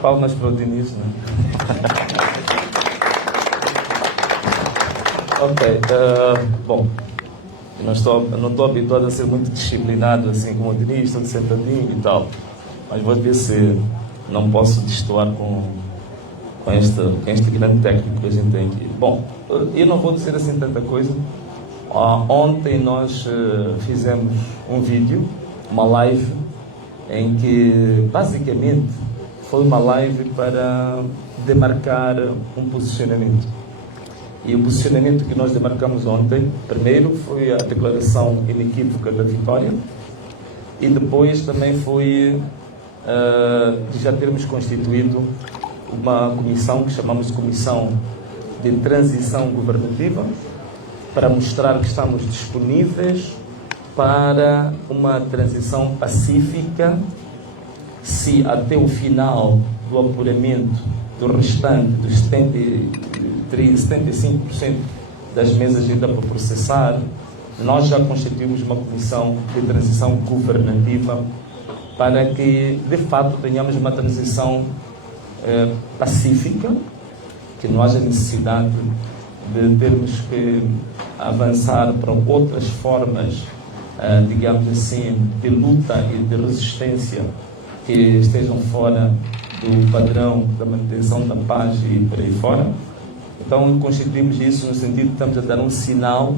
Palmas para o Diniz, não é? Ok, bom, eu não estou habituado a ser muito disciplinado, assim como o Diniz, estou sentadinho e tal, mas vou ver se não posso destoar com este grande técnico que a gente tem aqui. Bom, eu não vou dizer assim tanta coisa. Ontem nós fizemos um vídeo, uma live, em que basicamente foi uma live para demarcar um posicionamento. E o posicionamento que nós demarcamos ontem, primeiro foi a declaração inequívoca da vitória, e depois também foi de já termos constituído uma comissão que chamamos de Comissão de Transição Governativa, para mostrar que estamos disponíveis para uma transição pacífica, se até o final do apuramento do restante dos 75% das mesas ainda para processar, nós já constituímos uma comissão de transição governativa para que, de fato, tenhamos uma transição pacífica, que não haja necessidade de termos que avançar para outras formas, digamos assim, de luta e de resistência que estejam fora do padrão da manutenção da paz e por aí fora. Então constituímos isso no sentido de estamos a dar um sinal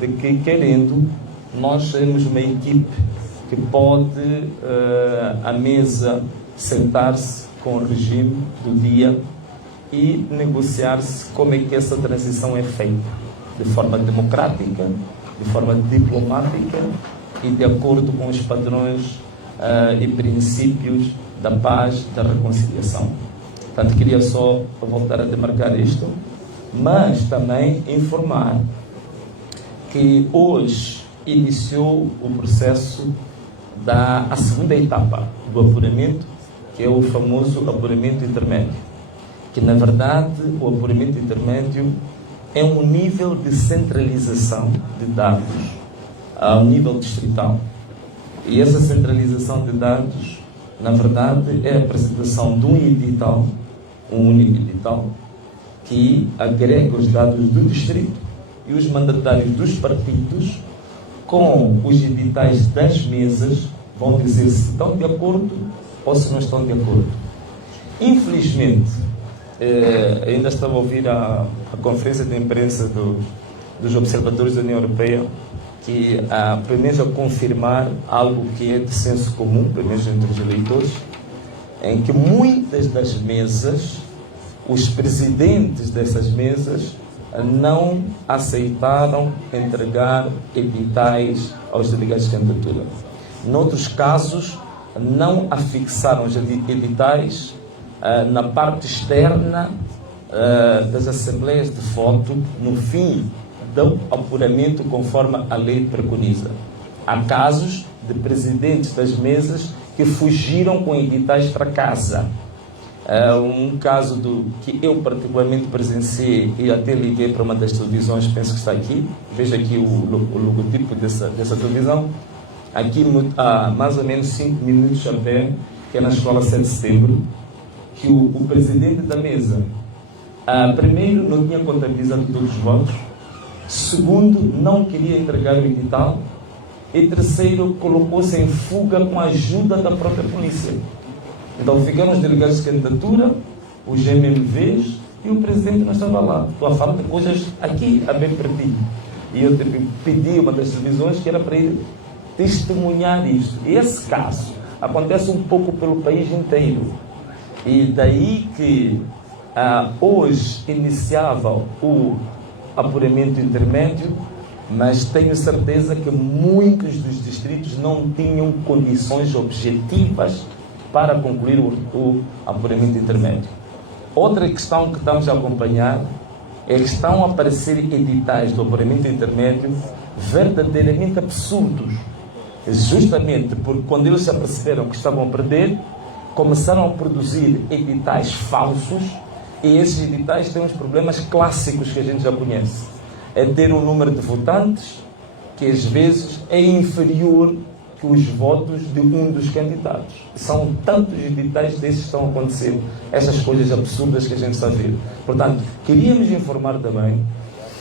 de que, querendo, nós sermos uma equipe que pode à mesa sentar-se com o regime do dia e negociar-se como é que essa transição é feita, de forma democrática, de forma diplomática e de acordo com os padrões e princípios da paz, da reconciliação. Portanto, queria só voltar a demarcar isto, mas também informar que hoje iniciou o processo a segunda etapa do apuramento, que é o famoso apuramento intermédio, que na verdade o apuramento intermédio é um nível de centralização de dados ao nível distrital. E essa centralização de dados, na verdade, é a apresentação de um edital, um único edital, que agrega os dados do distrito e os mandatários dos partidos com os editais das mesas, vão dizer se estão de acordo ou se não estão de acordo. Infelizmente, ainda estava a ouvir a conferência de imprensa dos observadores da União Europeia, que pelo menos a confirmar algo que é de senso comum, pelo menos entre os eleitores, em que muitas das mesas, os presidentes dessas mesas, não aceitaram entregar editais aos delegados de candidatura. Noutros casos, não afixaram os editais na parte externa das assembleias de voto, no fim do apuramento conforme a lei preconiza. Há casos de presidentes das mesas que fugiram com editais para casa. Um caso que eu particularmente presenciei e até liguei para uma das televisões, penso que está aqui, veja aqui o logotipo dessa televisão, aqui há mais ou menos 5 minutos a pé, que é na escola 7 de setembro, que o presidente da mesa, primeiro, não tinha contabilizado todos os votos, segundo, não queria entregar o edital, e terceiro, colocou-se em fuga com a ajuda da própria polícia. Então ficaram os delegados de candidatura, os MMVs, e o presidente não estava lá. Estou a falar de coisas aqui, a bem pertinho. E eu pedi uma das televisões que era para ir testemunhar isso. E esse caso acontece um pouco pelo país inteiro. E daí que hoje iniciava o apuramento intermédio, mas tenho certeza que muitos dos distritos não tinham condições objetivas para concluir o apuramento intermédio. Outra questão que estamos a acompanhar é que estão a aparecer editais do apuramento intermédio verdadeiramente absurdos. Justamente porque quando eles se aperceberam que estavam a perder, começaram a produzir editais falsos, e esses editais têm uns problemas clássicos que a gente já conhece. É ter um número de votantes que às vezes é inferior que os votos de um dos candidatos. São tantos editais desses que estão acontecendo, essas coisas absurdas que a gente está a ver. Portanto, queríamos informar também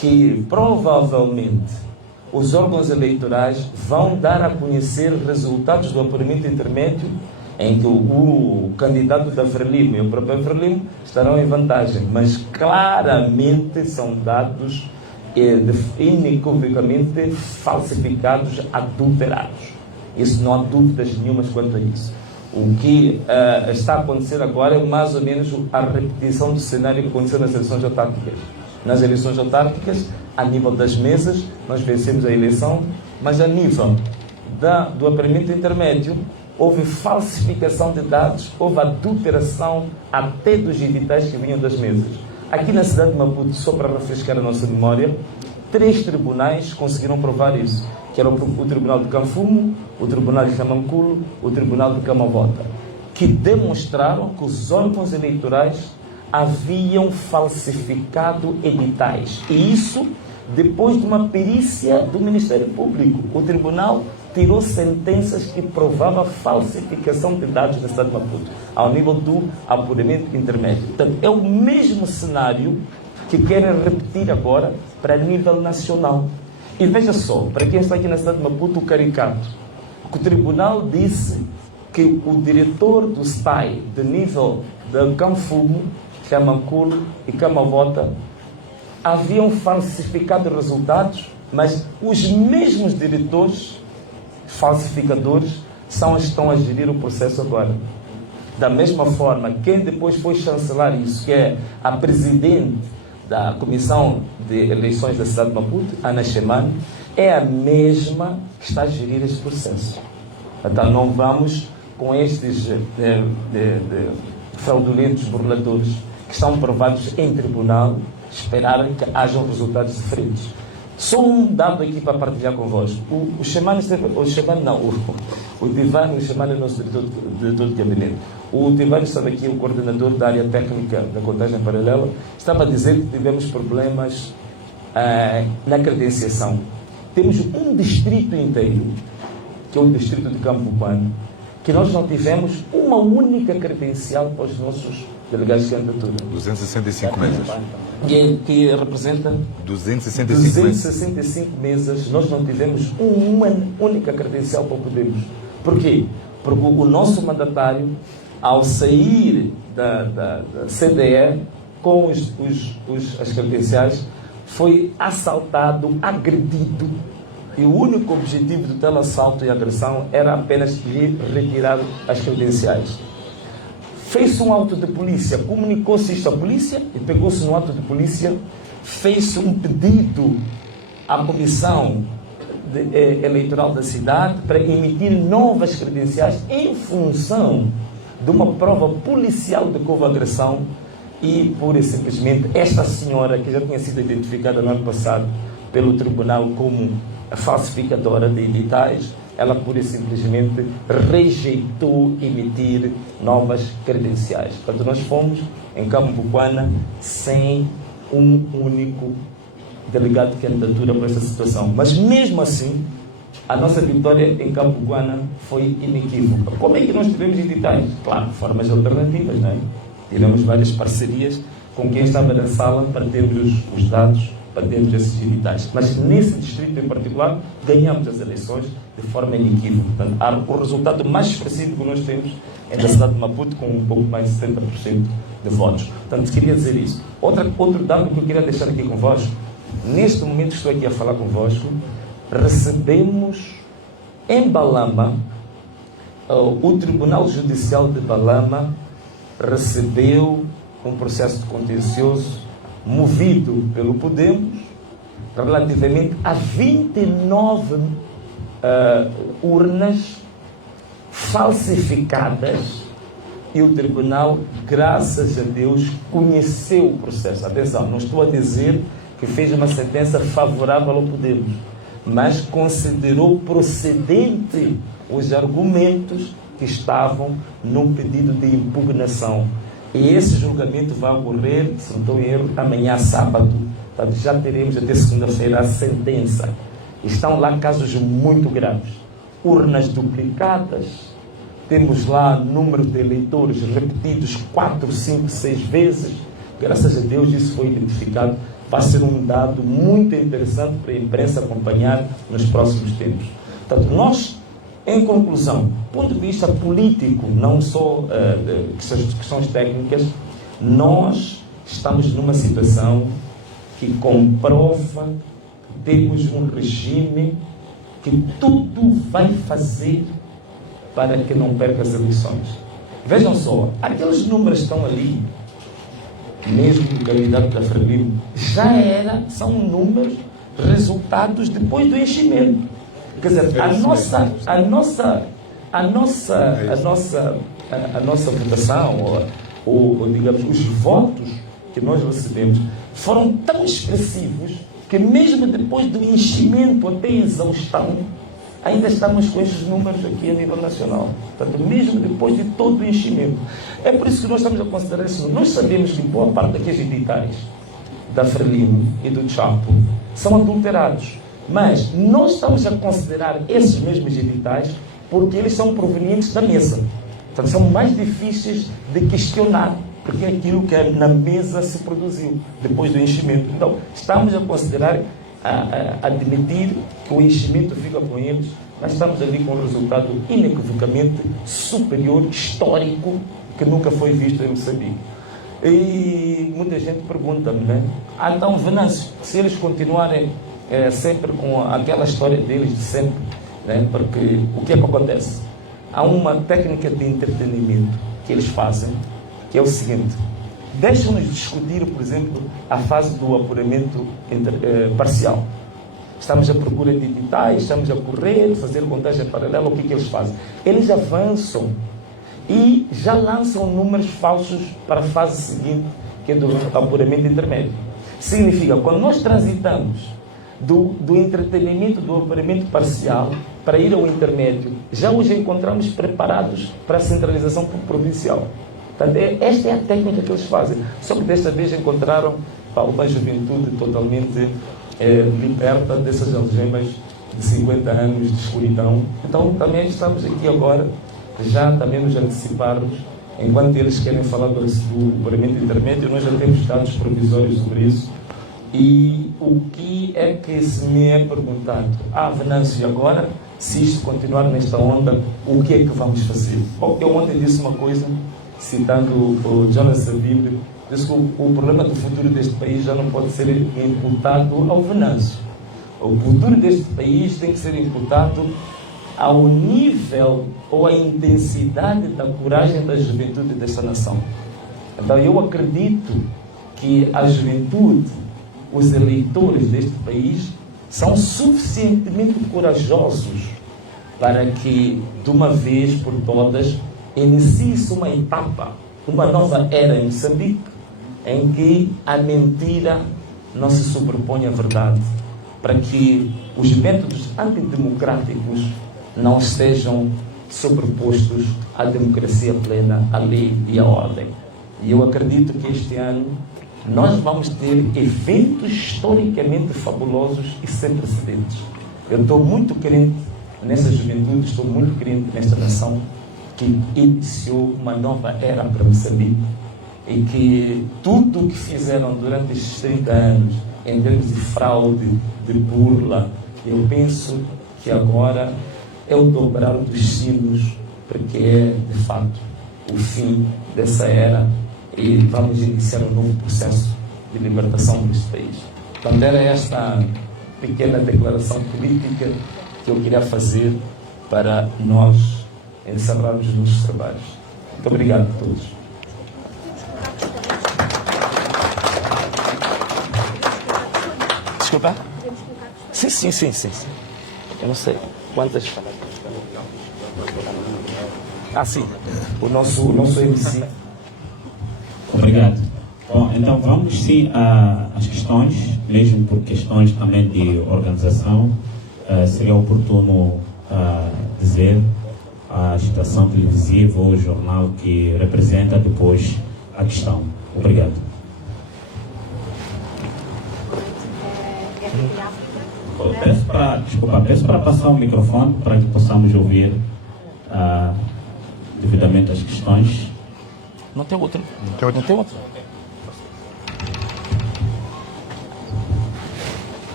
que provavelmente os órgãos eleitorais vão dar a conhecer resultados do apuramento intermédio em que o candidato da Frelimo e o próprio Frelimo estarão em vantagem, mas claramente são dados inequivocamente falsificados, adulterados. Isso não há dúvidas nenhumas quanto a isso. O que está a acontecer agora é mais ou menos a repetição do cenário que aconteceu nas eleições autárquicas. Nas eleições autárquicas, a nível das mesas, nós vencemos a eleição, mas a nível do apuramento intermédio, houve falsificação de dados, houve adulteração até dos editais que vinham das mesas. Aqui na cidade de Maputo, só para refrescar a nossa memória, 3 tribunais conseguiram provar isso, que era o Tribunal de Canfumo, o Tribunal de Camanculo, o Tribunal de Camavota, que demonstraram que os órgãos eleitorais haviam falsificado editais. E isso depois de uma perícia do Ministério Público. O tribunal tirou sentenças que provavam a falsificação de dados da cidade de Maputo, ao nível do apuramento intermédio. Portanto, é o mesmo cenário que querem repetir agora para nível nacional. E veja só, para quem está aqui na cidade de Maputo, o caricato, que o tribunal disse que o diretor do SPAI, de nível de Canfumo, Camanculo e Camavota, haviam falsificado resultados, mas os mesmos diretores falsificadores são os que estão a gerir o processo agora. Da mesma forma, quem depois foi chancelar isso, que é a presidente da Comissão de Eleições da cidade de Maputo, Ana Chemane, é a mesma que está a gerir este processo. Então não vamos com estes fraudulentos burladores que estão provados em tribunal, esperar que hajam resultados diferentes. Só um dado aqui para partilhar convosco. O Chemane o Divano Chemane é o nosso diretor de gabinete. O Divano estava aqui, o coordenador da área técnica da contagem paralela, estava a dizer que tivemos problemas na credenciação. Temos um distrito inteiro, que é o distrito de Campo Bano, que nós não tivemos uma única credencial para os nossos delegados de candidatura. 265 mesas. Que representa 265 mesas. Nós não tivemos uma única credencial para podermos. Por quê? Porque o nosso mandatário, ao sair da CDE com as credenciais, foi assaltado, agredido. E o único objetivo do tal assalto e agressão era apenas retirar as credenciais. Fez-se um auto de polícia, comunicou-se isto à polícia e pegou-se no auto de polícia, fez-se um pedido à comissão eleitoral da cidade para emitir novas credenciais em função de uma prova policial de que houve agressão e, pura e simplesmente, esta senhora, que já tinha sido identificada no ano passado pelo tribunal como a falsificadora de editais, ela pura e simplesmente rejeitou emitir novas credenciais. Portanto, nós fomos em Cambuquana sem um único delegado de candidatura para essa situação. Mas mesmo assim, a nossa vitória em Cambuquana foi inequívoca. Como é que nós tivemos editais? Claro, formas alternativas, não é? Tivemos várias parcerias com quem estava na sala para termos os dados, para termos esses editais. Mas nesse distrito em particular, ganhamos as eleições de forma inequívoca. Portanto, o resultado mais expressivo que nós temos é da cidade de Maputo, com um pouco mais de 70% de votos. Portanto, queria dizer isso. Outro dado que eu queria deixar aqui convosco, neste momento que estou aqui a falar convosco, recebemos em Balama, o Tribunal Judicial de Balama recebeu um processo de contencioso movido pelo Podemos relativamente a 29 urnas falsificadas, e o tribunal, graças a Deus, conheceu o processo. Atenção, não estou a dizer que fez uma sentença favorável ao Podemos, mas considerou procedente os argumentos que estavam no pedido de impugnação. E esse julgamento vai ocorrer, se não estou em erro, amanhã, sábado. Portanto, já teremos até segunda-feira a sentença. Estão lá casos muito graves. urnas duplicadas, temos lá número de eleitores repetidos 4, 5, 6 vezes. Graças a Deus isso foi identificado. Vai ser um dado muito interessante para a imprensa acompanhar nos próximos tempos. Portanto, nós, em conclusão, do ponto de vista político, não só de questões técnicas, nós estamos numa situação que comprova que temos um regime que tudo vai fazer para que não perca as eleições. Vejam só, aqueles números que estão ali, mesmo do candidato da Frelimo, são números, resultados depois do enchimento. Quer dizer, a nossa votação, ou digamos, os votos que nós recebemos foram tão expressivos que mesmo depois do enchimento até a exaustão, ainda estamos com esses números aqui a nível nacional. Portanto, mesmo depois de todo o enchimento. É por isso que nós estamos a considerar isso. Nós sabemos que boa parte daqueles editais da Frelimo e do Chapo são adulterados. Mas nós estamos a considerar esses mesmos editais porque eles são provenientes da mesa. Portanto, são mais difíceis de questionar, porque é aquilo que na mesa se produziu depois do enchimento. Então, estamos a considerar, a admitir que o enchimento fica com eles, mas estamos ali com um resultado inequivocamente superior, histórico, que nunca foi visto em Moçambique. E muita gente pergunta-me, né? Então, Venâncio, se eles continuarem sempre com aquela história deles de sempre, né? Porque o que é que acontece? Há uma técnica de entretenimento que eles fazem, que é o seguinte: deixam-nos discutir, por exemplo, a fase do apuramento parcial. Estamos à procura de editais, estamos a correr, fazer contagem paralela. O que eles fazem? Eles avançam e já lançam números falsos para a fase seguinte, que é do apuramento intermédio. Significa, quando nós transitamos do entretenimento do apuramento parcial para ir ao intermédio, já os encontramos preparados para a centralização provincial. Portanto, esta é a técnica que eles fazem. Só que desta vez encontraram uma juventude totalmente liberta dessas algemas de 50 anos de escuridão. Então, também estamos aqui agora, já também nos anteciparmos, enquanto eles querem falar do apuramento intermédio, nós já temos dados provisórios sobre isso. E o que é que se me é perguntado? Venâncio, agora, se isto continuar nesta onda, o que é que vamos fazer? Bom, eu ontem disse uma coisa, citando o Jonas Savimbi, disse que o problema do futuro deste país já não pode ser imputado ao Venâncio. O futuro deste país tem que ser imputado ao nível ou à intensidade da coragem da juventude desta nação. Então, eu acredito que a juventude, os eleitores deste país, são suficientemente corajosos para que, de uma vez por todas, inicie-se uma etapa, uma nova era em Moçambique, em que a mentira não se sobrepõe à verdade, para que os métodos antidemocráticos não sejam sobrepostos à democracia plena, à lei e à ordem. E eu acredito que este ano nós vamos ter eventos historicamente fabulosos e sem precedentes. Eu estou muito crente nessa juventude, estou muito crente nesta nação que iniciou uma nova era para Moçambique e que tudo o que fizeram durante estes 30 anos, em termos de fraude, de burla, eu penso que agora é o dobrar dos sinos, porque é, de fato, o fim dessa era e vamos iniciar um novo processo de libertação deste país. Então, era esta pequena declaração política que eu queria fazer para nós encerrarmos os nossos trabalhos. Muito obrigado a todos. Desculpa? Sim. Eu não sei quantas. Sim. O nosso MC. Obrigado. Bom, então vamos sim às questões, mesmo por questões também de organização. Seria oportuno dizer a estação televisiva ou jornal que representa depois a questão. Obrigado. Peço para Desculpa, peço para passar o microfone para que possamos ouvir devidamente as questões. Não tem outro. Não tem outro.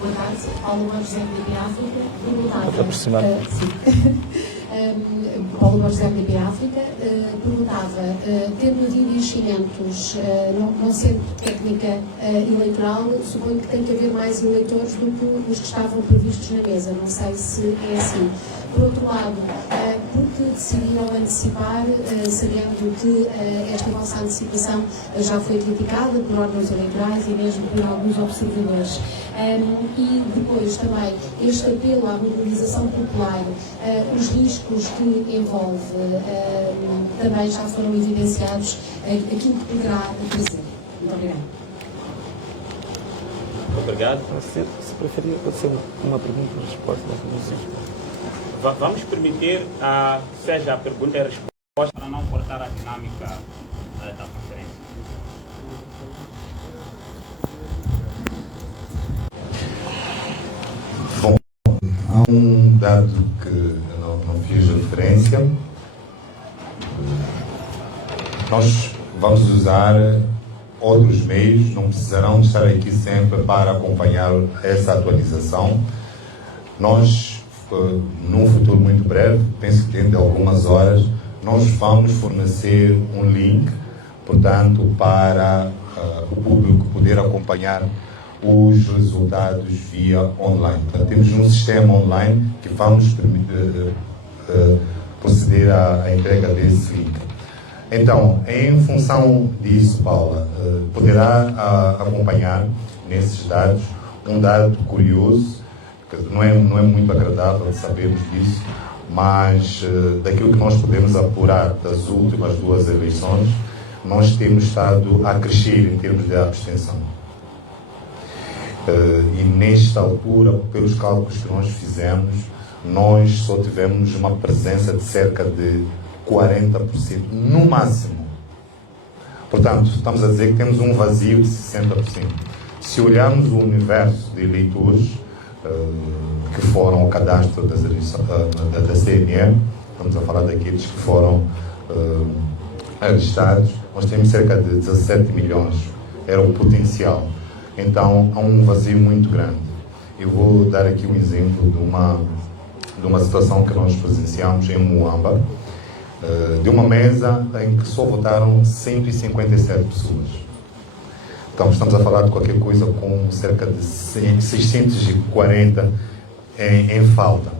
Boa tarde, Paulo Borges, MDB África. Perguntava. Paulo Borges, MDB África. Perguntava, tendo havido enchimentos, não sendo técnica eleitoral, suponho que tem que haver mais eleitores do que os que estavam previstos na mesa. Não sei se é assim. Por outro lado, porque decidiram antecipar, sabendo que esta vossa antecipação já foi criticada por órgãos eleitorais e mesmo por alguns observadores. E depois também este apelo à mobilização popular, os riscos que envolve, também já foram evidenciados, aquilo que poderá trazer. Muito obrigada. Obrigado. Se preferir, pode ser uma pergunta e resposta. Vamos permitir, seja a pergunta e a resposta, para não cortar a dinâmica da conferência. Bom, há um dado que eu não fiz referência. Nós vamos usar outros meios, não precisarão estar aqui sempre para acompanhar essa atualização. Nós, num futuro muito breve, penso que dentro de algumas horas, nós vamos fornecer um link, portanto, para o público poder acompanhar os resultados via online. Portanto, temos um sistema online que vamos proceder à entrega desse link. Então, em função disso, Paula, poderá acompanhar nesses dados um dado curioso, que não é muito agradável sabermos disso, mas daquilo que nós podemos apurar das últimas duas eleições, nós temos estado a crescer em termos de abstenção. E nesta altura, pelos cálculos que nós fizemos, nós só tivemos uma presença de cerca de 40%, no máximo. Portanto, estamos a dizer que temos um vazio de 60%. Se olharmos o universo de eleitores que foram ao cadastro da CNE, estamos a falar daqueles que foram alistados, nós temos cerca de 17 milhões, era o potencial. Então, há um vazio muito grande. Eu vou dar aqui um exemplo de uma situação que nós presenciamos em Moamba, de uma mesa em que só votaram 157 pessoas. Então, estamos a falar de qualquer coisa com cerca de 640 em falta.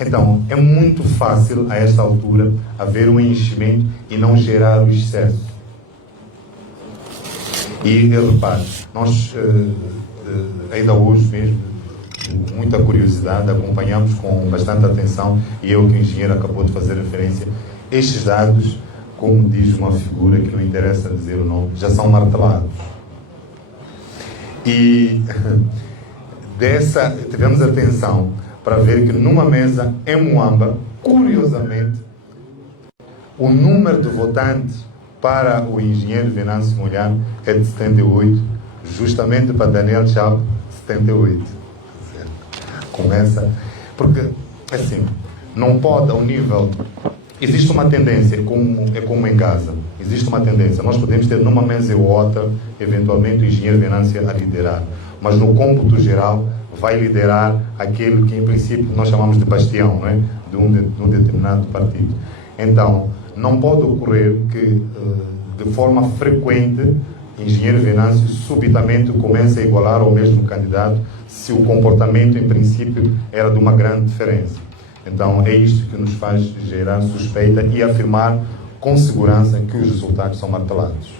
Então, é muito fácil, a esta altura, haver um enchimento e não gerar o excesso. E, repare, nós, ainda hoje mesmo, com muita curiosidade, acompanhamos com bastante atenção, e eu que o engenheiro acabou de fazer referência, estes dados, como diz uma figura que não interessa dizer o nome, já são martelados. E tivemos atenção para ver que numa mesa em Moamba, curiosamente, o número de votantes para o engenheiro Venâncio Molhano é de 78, justamente para Daniel Chapo, 78. Começa, porque, assim, não pode, ao nível... Existe uma tendência, é como em casa, existe uma tendência. Nós podemos ter numa mesa ou outra, eventualmente, o engenheiro Venâncio a liderar, mas no cômputo geral vai liderar aquele que, em princípio, nós chamamos de bastião, não é? de um determinado partido. Então, não pode ocorrer que, de forma frequente, engenheiro Venâncio subitamente comece a igualar ao mesmo candidato se o comportamento, em princípio, era de uma grande diferença. Então, é isto que nos faz gerar suspeita e afirmar com segurança que os resultados são martelados.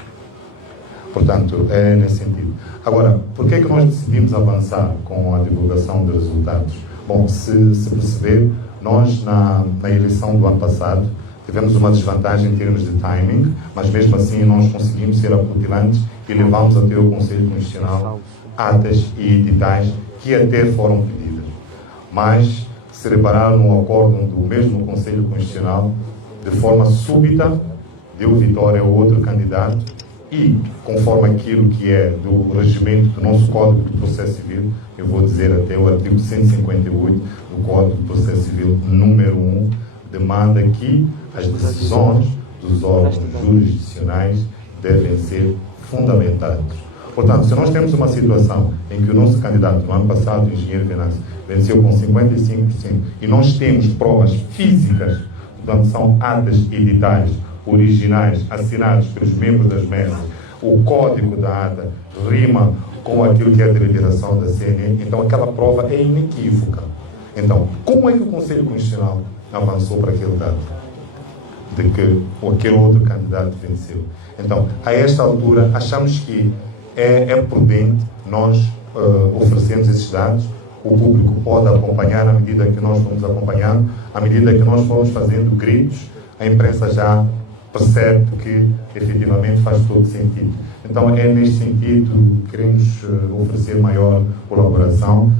Portanto, é nesse sentido. Agora, por que é que nós decidimos avançar com a divulgação de resultados? Bom, se perceber, nós, na eleição do ano passado, tivemos uma desvantagem em termos de timing, mas mesmo assim nós conseguimos ser acutilantes e levamos até o Conselho Constitucional atas e editais que até foram pedidas. Mas, se repararam no acórdão do mesmo Conselho Constitucional, de forma súbita, deu vitória a outro candidato e, conforme aquilo que é do regimento do nosso Código de Processo Civil, eu vou dizer até o artigo 158 do Código de Processo Civil, número 1, demanda que as decisões dos órgãos jurisdicionais devem ser fundamentadas. Portanto, se nós temos uma situação em que o nosso candidato, no ano passado, o engenheiro Venâncio, venceu com 55%, e nós temos provas físicas, portanto, são atas editais originais, assinados pelos membros das mesas, o código da ata rima com aquilo que é a deliberação da CNE, então aquela prova é inequívoca. Então, como é que o Conselho Constitucional avançou para aquele dado? De que aquele outro candidato venceu. Então, a esta altura, achamos que é prudente nós oferecermos esses dados. O público pode acompanhar à medida que nós vamos acompanhando, à medida que nós formos fazendo gritos, a imprensa já percebe que efetivamente faz todo sentido. Então, é neste sentido que queremos oferecer maior colaboração.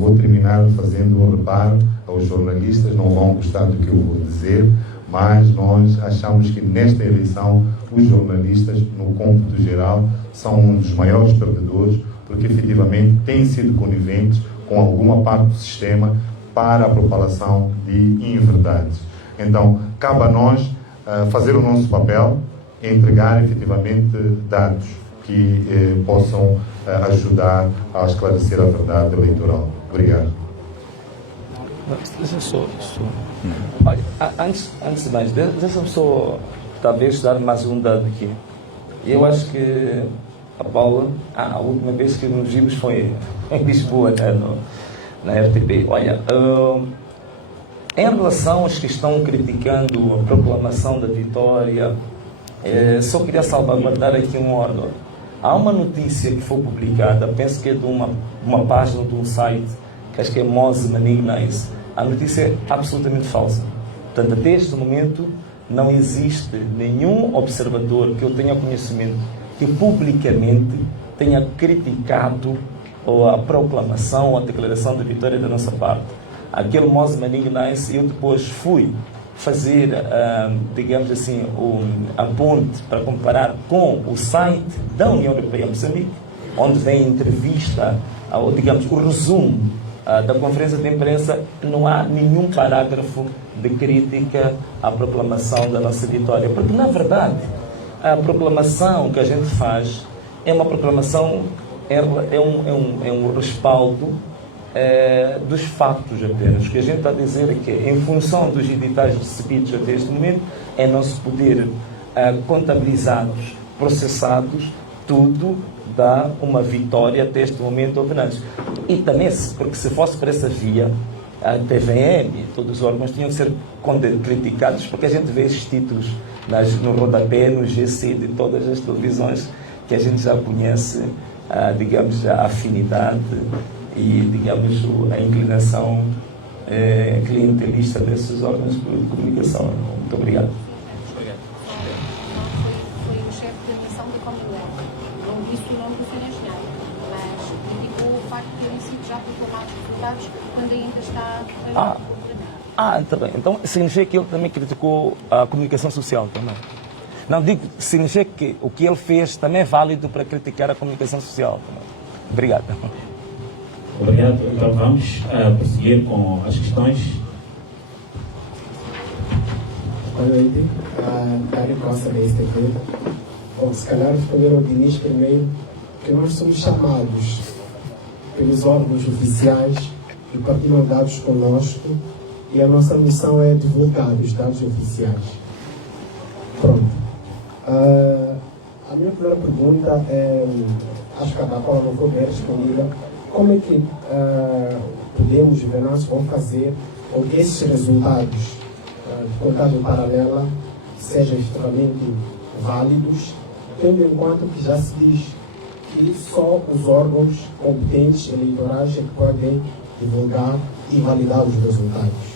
Vou terminar fazendo um reparo aos jornalistas, não vão gostar do que eu vou dizer, mas nós achamos que nesta eleição os jornalistas, no cômputo geral, são um dos maiores perdedores, porque efetivamente têm sido coniventes com alguma parte do sistema para a propalação de inverdades. Então, cabe a nós fazer o nosso papel, entregar efetivamente dados que possam ajudar a esclarecer a verdade eleitoral. Obrigado. Deixa só. Olha, antes de mais, deixa-me só talvez dar mais um dado aqui. Eu acho que a Paula, a última vez que nos vimos foi em Lisboa, né, na RTP. Olha, em relação aos que estão criticando a proclamação da vitória, só queria salvaguardar aqui um órgão. Há uma notícia que foi publicada, penso que é de uma página de um site, que acho que é Mose Manignais. A notícia é absolutamente falsa. Portanto, até este momento, não existe nenhum observador que eu tenha conhecimento que publicamente tenha criticado a proclamação ou a declaração de vitória da nossa parte. Aquele Mose Manignais, eu depois fui fazer, digamos assim, a ponte para comparar com o site da União Europeia Moçambique, onde vem a entrevista, ou digamos, o resumo da conferência de imprensa. Não há nenhum parágrafo de crítica à proclamação da nossa vitória, porque na verdade a proclamação que a gente faz é uma proclamação, é um respaldo dos fatos apenas. O que a gente está a dizer é que, em função dos editais recebidos até este momento, é não se poder contabilizados, processados, tudo dá uma vitória até este momento ao Venâncio. E também, porque se fosse por essa via, a TVM e todos os órgãos tinham que ser criticados, porque a gente vê esses títulos no rodapé, no GC de todas as televisões que a gente já conhece, digamos, a afinidade e, digamos, a inclinação clientelista desses órgãos de comunicação. Muito obrigado. Foi o chefe de missão do Commonwealth. Não disse o nome do Sr. Engenheiro, mas criticou o facto de terem sido já proclamados resultados quando ainda está Tá bem. Então significa que ele também criticou a comunicação social também. Não digo, significa que o que ele fez também é válido para criticar a comunicação social também. Obrigado. Obrigado. Então vamos prosseguir com as questões. Boa noite. Dário Costa da STV. Bom, se calhar responder ao Diniz primeiro, que nós somos chamados pelos órgãos oficiais e partilham dados conosco, e a nossa missão é divulgar os dados oficiais. Pronto. A minha primeira pergunta é, acho que a qual não foi bem respondida, como é que podemos, Venâncio, vão fazer com que esses resultados de contagem paralela sejam extremamente válidos, tendo em conta que já se diz que só os órgãos competentes eleitorais é que podem divulgar e validar os resultados.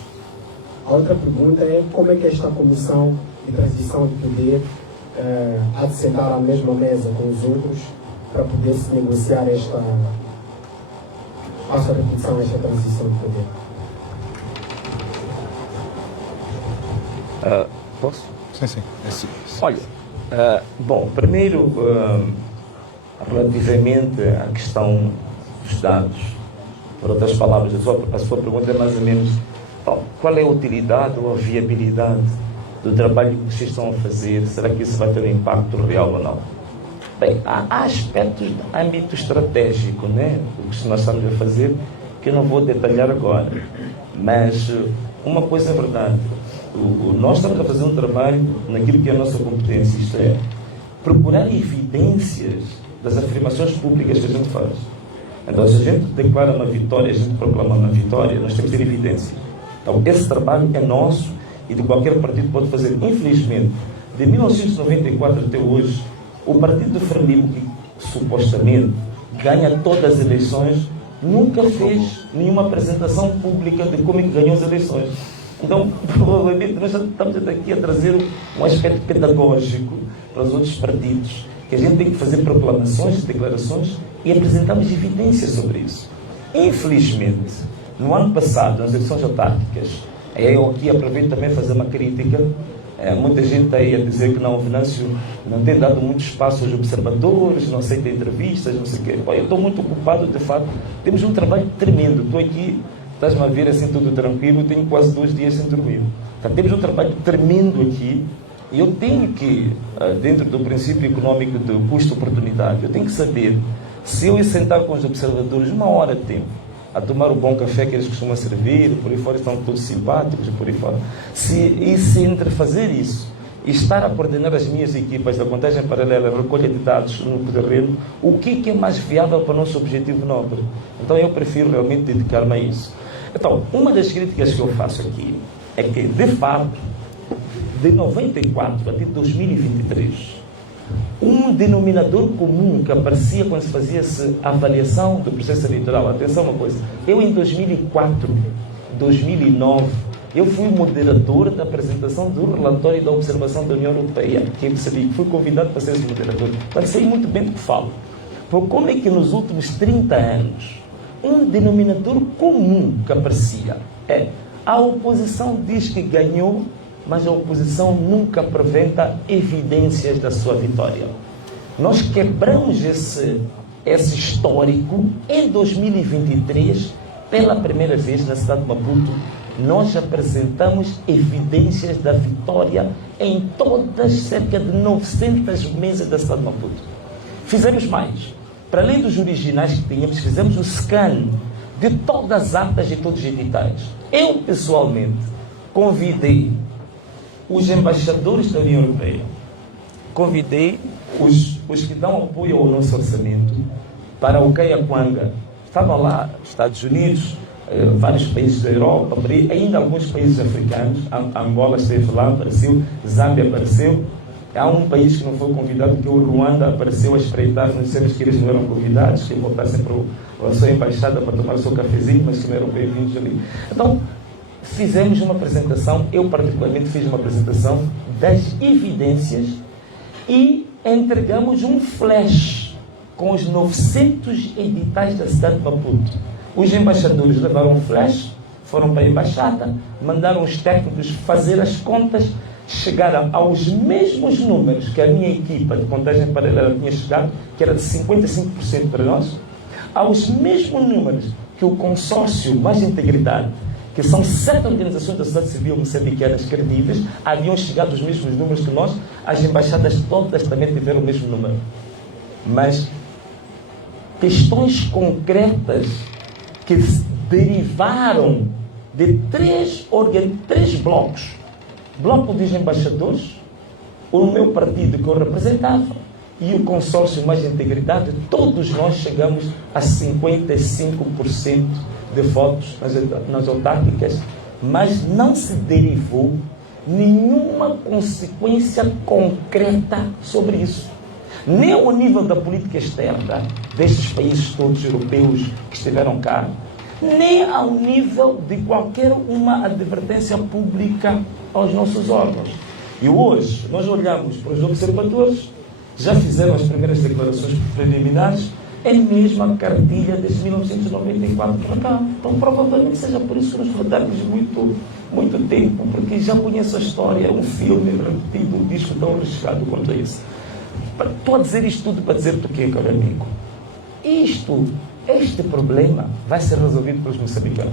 A outra pergunta é como é que esta comissão de transição de poder há de sentar à mesma mesa com os outros para poder se negociar esta, passo a repetição, esta transição de poder. Posso? Sim. Olha, Bom, primeiro, relativamente à questão dos dados, por outras palavras, a sua pergunta é mais ou menos qual é a utilidade ou a viabilidade do trabalho que vocês estão a fazer? Será que isso vai ter um impacto real ou não? Bem, há aspectos de âmbito estratégico, né? O que nós estamos a fazer, que eu não vou detalhar agora, mas uma coisa é verdade, nós estamos a fazer um trabalho naquilo que é a nossa competência, isto é, procurar evidências das afirmações públicas que a gente faz. Então, se a gente declara uma vitória, a gente proclama uma vitória, nós temos que ter evidência. Então, esse trabalho é nosso e de qualquer partido pode fazer. Infelizmente, de 1994 até hoje, o partido do Frelimo, que supostamente ganha todas as eleições, nunca fez nenhuma apresentação pública de como é que ganhou as eleições. Então, provavelmente, nós estamos aqui a trazer um aspecto pedagógico para os outros partidos, que a gente tem que fazer proclamações, declarações e apresentamos evidências sobre isso. Infelizmente, no ano passado, nas eleições autárquicas, eu aqui aproveito também fazer uma crítica. Muita gente aí a dizer que não, o Venâncio não tem dado muito espaço aos observadores, não aceita entrevistas, não sei o quê. Bom, eu estou muito ocupado, de fato. Temos um trabalho tremendo. Estou aqui, estás-me a ver assim tudo tranquilo, tenho quase 2 dias sem dormir. Então, temos um trabalho tremendo aqui e eu tenho que, dentro do princípio econômico do custo-oportunidade, eu tenho que saber se eu ir sentar com os observadores 1 hora de tempo, a tomar o bom café que eles costumam servir, por aí fora estão todos simpáticos, por aí fora. Se entre fazer isso e estar a coordenar as minhas equipas da contagem paralela, recolha de dados no terreno, o que é mais viável para o nosso objetivo nobre? Então eu prefiro realmente dedicar-me a isso. Então, uma das críticas que eu faço aqui é que, de fato, de 94 até 2023, um denominador comum que aparecia quando se fazia a avaliação do processo eleitoral. Atenção uma coisa, eu em 2004, 2009, eu fui moderador da apresentação do relatório da observação da União Europeia, que eu percebi que fui convidado para ser esse moderador. Mas sei muito bem do que falo. Por como é que nos últimos 30 anos, um denominador comum que aparecia é a oposição diz que ganhou, mas a oposição nunca apresenta evidências da sua vitória. Nós quebramos esse histórico em 2023, pela primeira vez na cidade de Maputo, nós apresentamos evidências da vitória em todas cerca de 900 mesas da cidade de Maputo. Fizemos mais. Para além dos originais que tínhamos, fizemos o scan de todas as atas e todos os editais. Eu, pessoalmente, convidei os embaixadores da União Europeia, convidei os que dão apoio ao nosso orçamento para o Kaiaquanga. Estavam lá Estados Unidos, vários países da Europa, ainda alguns países africanos. Angola esteve lá, apareceu, Zâmbia apareceu. Há um país que não foi convidado, que o Ruanda apareceu a espreitar, nós dissemos que eles não eram convidados, que voltassem para a sua embaixada para tomar o seu cafezinho, mas que não eram bem-vindos ali. Então, fizemos uma apresentação, eu particularmente fiz uma apresentação das evidências e entregamos um flash com os 900 editais da cidade de Maputo. Os embaixadores levaram um flash, foram para a embaixada, mandaram os técnicos fazer as contas, chegaram aos mesmos números que a minha equipa de contagem paralela tinha chegado, que era de 55% para nós, aos mesmos números que o consórcio Mais Integridade, que são 7 organizações da sociedade civil moçambicanas credíveis, haviam chegado aos mesmos números que nós. As embaixadas todas também tiveram o mesmo número. Mas questões concretas que derivaram de 3 blocos. Bloco dos embaixadores, o meu partido que eu representava e o consórcio Mais Integridade, todos nós chegamos a 55% de votos nas autárquicas, mas não se derivou nenhuma consequência concreta sobre isso. Nem ao nível da política externa destes países todos europeus que estiveram cá, nem ao nível de qualquer uma advertência pública aos nossos órgãos. E hoje nós olhamos para os observadores, já fizeram as primeiras declarações preliminares, é mesmo a cartilha desde 1994 para cá. Então, provavelmente seja por isso que nos faltamos muito tempo, porque já conheço a história, um filme repetido, um disco tão arriscado quanto isso. Estou a dizer isto tudo para dizer-te o quê, caro amigo? Este problema vai ser resolvido pelos moçambicanos.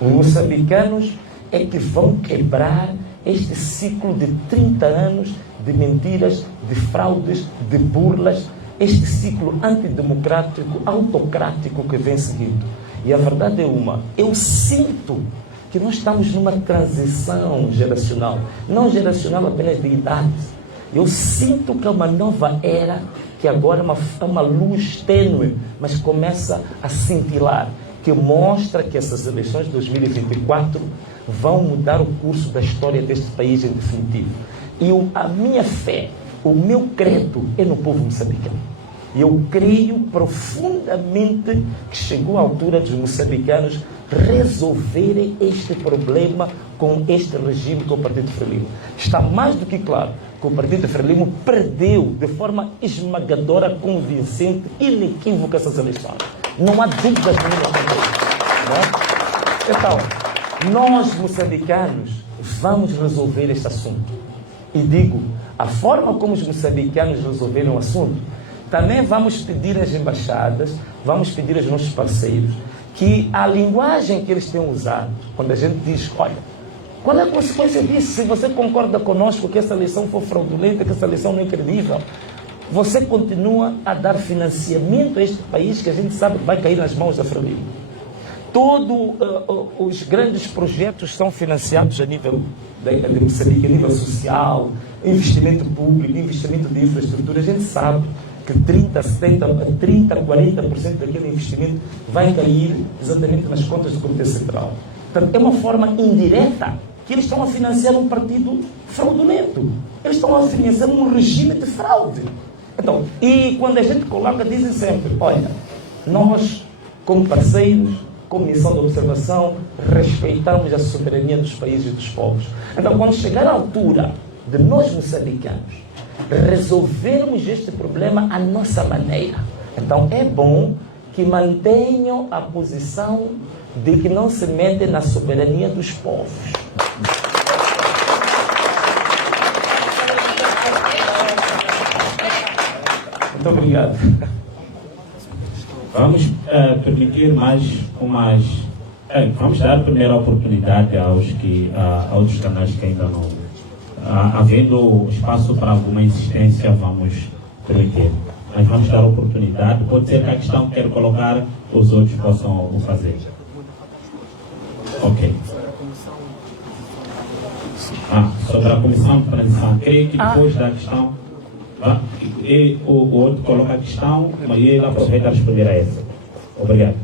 Os moçambicanos é que vão quebrar este ciclo de 30 anos de mentiras, de fraudes, de burlas, este ciclo antidemocrático, autocrático que vem seguindo. E a verdade é eu sinto que nós estamos numa transição geracional, não geracional apenas de idade. Eu sinto que é uma nova era, que agora é uma luz tênue, mas começa a cintilar, que mostra que essas eleições de 2024 vão mudar o curso da história deste país em definitivo. E a minha fé, o meu credo é no povo moçambicano. Eu creio profundamente que chegou a altura dos moçambicanos resolverem este problema com este regime que é o Partido Frelimo. Está mais do que claro que o Partido Frelimo perdeu de forma esmagadora, convincente, inequívoca essas eleições. Não há dúvidas nenhuma sobre isso. Então, nós moçambicanos vamos resolver este assunto. E digo, a forma como os moçambicanos resolveram o assunto, também vamos pedir às embaixadas, vamos pedir aos nossos parceiros, que a linguagem que eles têm usado, quando a gente diz, olha, qual é a consequência disso? Se você concorda conosco que essa eleição for fraudulenta, que essa eleição não é credível, você continua a dar financiamento a este país que a gente sabe que vai cair nas mãos da Frelimo. Todos os grandes projetos são financiados a nível de Moçambique, a nível social, investimento público, investimento de infraestrutura. A gente sabe que 40% daquele investimento vai cair exatamente nas contas do Comitê Central. Portanto, é uma forma indireta que eles estão a financiar um partido fraudulento. Eles estão a financiar um regime de fraude. Então, e quando a gente coloca, dizem sempre, olha, nós, como parceiros, como missão de observação, respeitamos a soberania dos países e dos povos. Então, quando chegar a altura de nós moçambicanos resolvermos este problema à nossa maneira, então é bom que mantenham a posição de que não se metem na soberania dos povos. Muito obrigado. Vamos permitir vamos dar a primeira oportunidade aos outros canais que ainda não. Havendo espaço para alguma insistência, vamos permitir. Mas vamos dar oportunidade. Pode ser que a questão que quero colocar, os outros possam o fazer. Ok. Sobre a comissão de transição, creio que depois da questão, o outro coloca a questão e ele aproveita a responder a essa. Obrigado.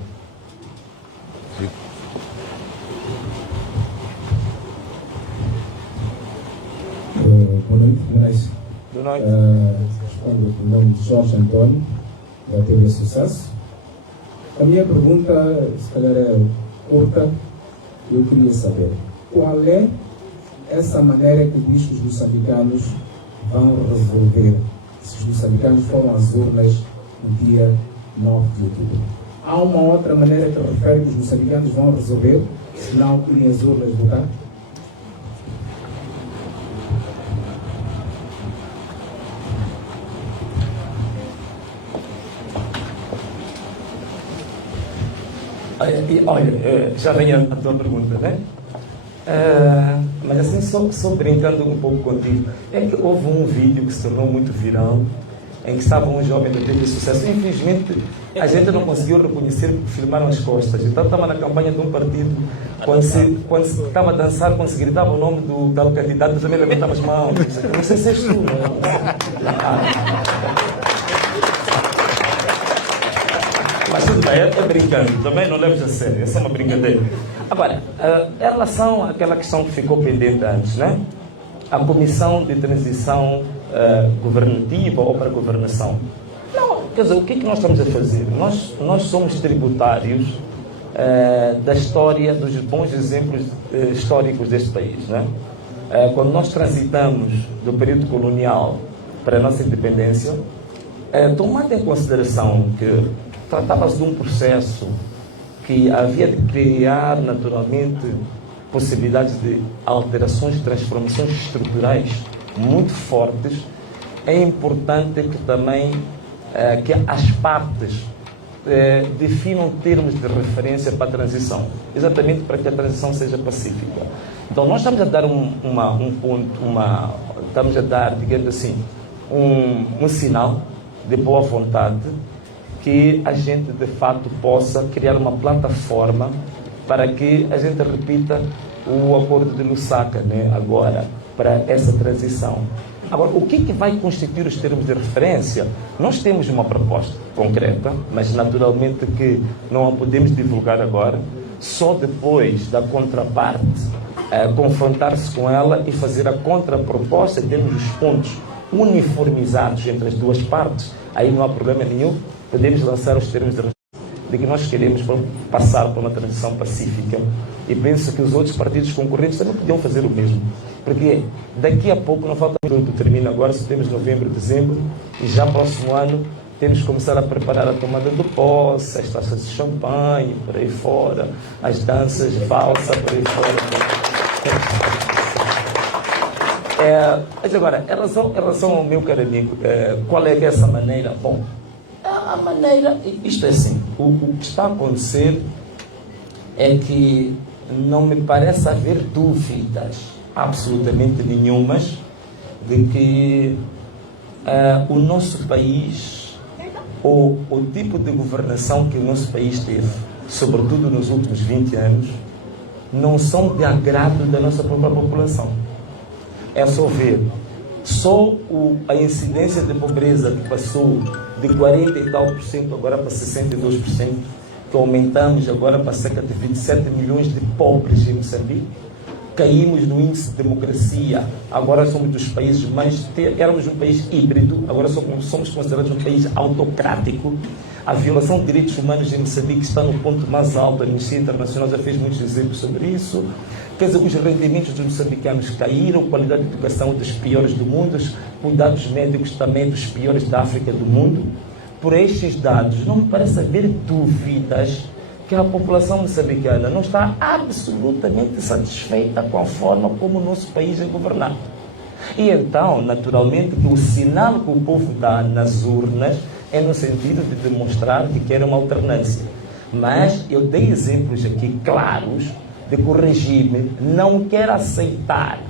Boa noite, Moraes. Boa noite. Respondo com o nome de Jorge Antônio, da TV Sucesso. A minha pergunta, se calhar é curta, eu queria saber qual é essa maneira que diz que os moçambicanos vão resolver se os moçambicanos foram às urnas no dia 9 de outubro. Há uma outra maneira que refere que os moçambicanos vão resolver se não irem às urnas votar? Olha, já vem a tua pergunta, né? Mas assim, só brincando um pouco contigo, é que houve um vídeo que se tornou muito viral, em que estava um jovem da TV Sucesso. Infelizmente, a gente não conseguiu reconhecer porque filmaram as costas. Então, estava na campanha de um partido, quando se estava a dançar, quando se gritava o nome do tal candidato, também levantava as mãos. Não sei se és tu, Mas tudo bem, é brincando, também não leves a sério, é só uma brincadeira. Agora, em relação àquela questão que ficou pendente antes, né? A comissão de transição governativa ou para a governação. Não, quer dizer, o que é que nós estamos a fazer? Nós somos tributários da história, dos bons exemplos históricos deste país, né? Quando nós transitamos do período colonial para a nossa independência, Tomando em consideração que tratava-se de um processo que havia de criar naturalmente possibilidades de alterações e transformações estruturais muito fortes, é importante que também que as partes definam termos de referência para a transição, exatamente para que a transição seja pacífica. Então nós estamos a dar estamos a dar, digamos assim, um sinal de boa vontade que a gente de fato possa criar uma plataforma para que a gente repita o acordo de Lusaka, né, agora, para essa transição. Agora, o que vai constituir os termos de referência? Nós temos uma proposta concreta, mas naturalmente que não a podemos divulgar agora, só depois da contraparte confrontar-se com ela e fazer a contraproposta, termos os pontos uniformizados entre as duas partes, aí não há problema nenhum, podemos lançar os termos de que nós queremos passar por uma transição pacífica, e penso que os outros partidos concorrentes também podiam fazer o mesmo, porque daqui a pouco, não falta muito, termina agora, se temos novembro, dezembro, e já próximo ano temos que começar a preparar a tomada do posse, as taças de champanhe, por aí fora, as danças de valsa, por aí fora. Mas agora, em relação ao meu caro amigo, qual é essa maneira? Bom, a maneira, isto é assim, o que está a acontecer é que não me parece haver dúvidas absolutamente nenhumas de que o nosso país, ou o tipo de governação que o nosso país teve, sobretudo nos últimos 20 anos, não são de agrado da nossa própria população. É só ver, a incidência de pobreza que passou de 40 e tal por cento agora para 62%, que aumentamos agora para cerca de 27 milhões de pobres em Moçambique, caímos no índice de democracia, agora somos dos países éramos um país híbrido, agora somos considerados um país autocrático. A violação de direitos humanos em Moçambique está no ponto mais alto, a Amnistia Internacional já fez muitos exemplos sobre isso. Quer dizer, os rendimentos dos moçambicanos caíram, a qualidade de educação dos piores do mundo, os cuidados médicos também dos piores da África do mundo. Por estes dados, não me parece haver dúvidas que a população moçambicana não está absolutamente satisfeita com a forma como o nosso país é governado. E então, naturalmente, que o sinal que o povo dá nas urnas é no sentido de demonstrar que quer uma alternância. Mas eu dei exemplos aqui claros de que o regime não quer aceitar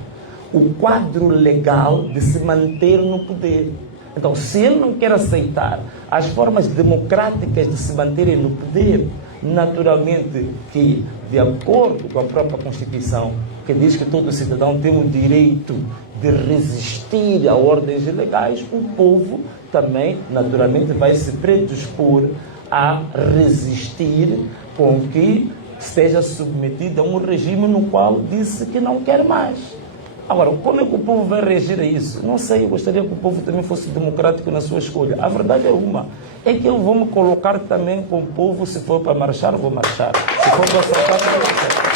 o quadro legal de se manter no poder. Então, se ele não quer aceitar as formas democráticas de se manterem no poder, naturalmente que, de acordo com a própria Constituição, que diz que todo cidadão tem o direito de resistir a ordens ilegais, o povo também, naturalmente, vai se predispor a resistir com que esteja submetido a um regime no qual disse que não quer mais. Agora, como é que o povo vai reagir a isso? Não sei, eu gostaria que o povo também fosse democrático na sua escolha. A verdade é uma, é que eu vou me colocar também com o povo, se for para marchar, vou marchar. Se for para assaltar, vou assaltar.